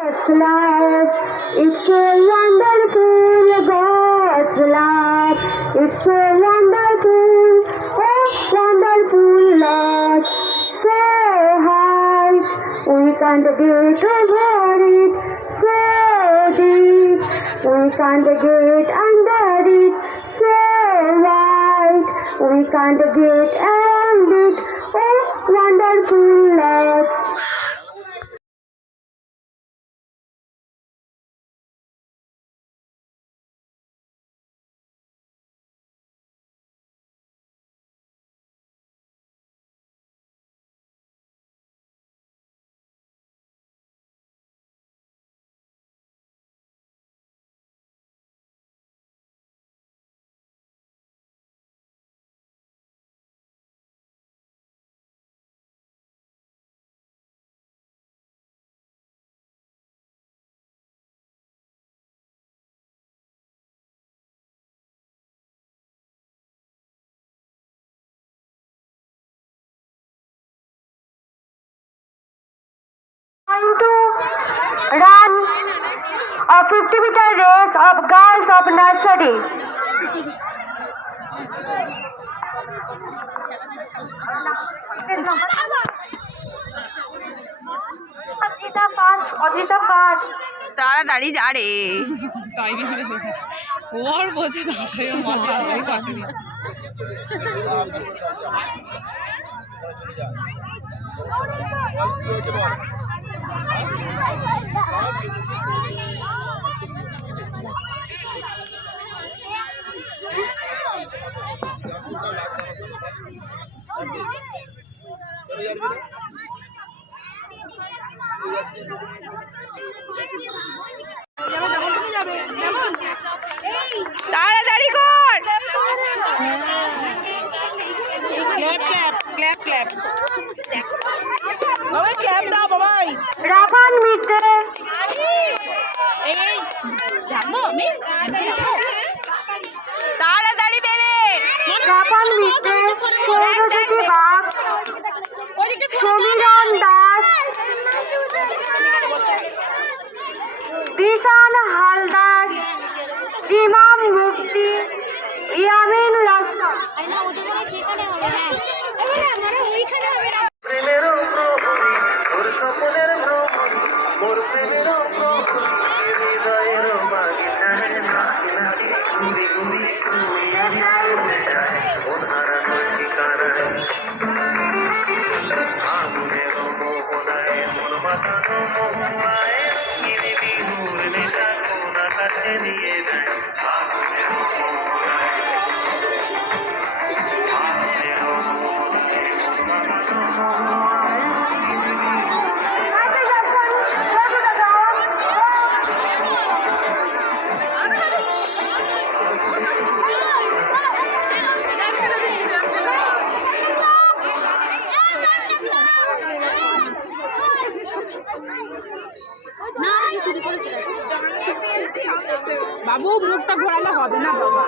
God's love, it's so wonderful, God's love, it's so wonderful, oh wonderful Lord, so high, we can't get over it, so deep, we can't get under it, so wide, we can't get around it, oh wonderful Lord. Going to run a 50-meter race of girls of nursery. Adrita fast. তাড়াতাড়ি যা রে। ওর বোঝে তাড়াতাড়ি মাথা চাকরি তাড়াতাড়ি কর। Clap clap বাবাই ক্ল্যাপ দাও বাবাই। রাফান মিত্র এই যাবো আমি তাড়াতাড়ি দে রে। রাফান মিত্র সৌরজ্যোতি বাগ সমীরণ দাস দিশান হালদার জিমাম মুফতি ইয়ামিন রাস্তা প্রেমেরও প্রহরী ওর স্বপ্নের ভ্রমণী মোর প্রেমেরও প্রহরী হৃদয়েরও বাগিচায় নাচি নাচি ঘুরি ঘুরি ঘুরি যায় মন হারানো ঠিকানায় আগুনেরও মোহনায় মন মাতানো মোহনায় কিনি বিহুর নেশা কোন আকাশে নিয়ে যায় আগুনেরও মোহনায় আগুনেরও মোহনায় মন মাতানো মোহনায় বাবু মুখটা ঘোরালে হবে না বাবা।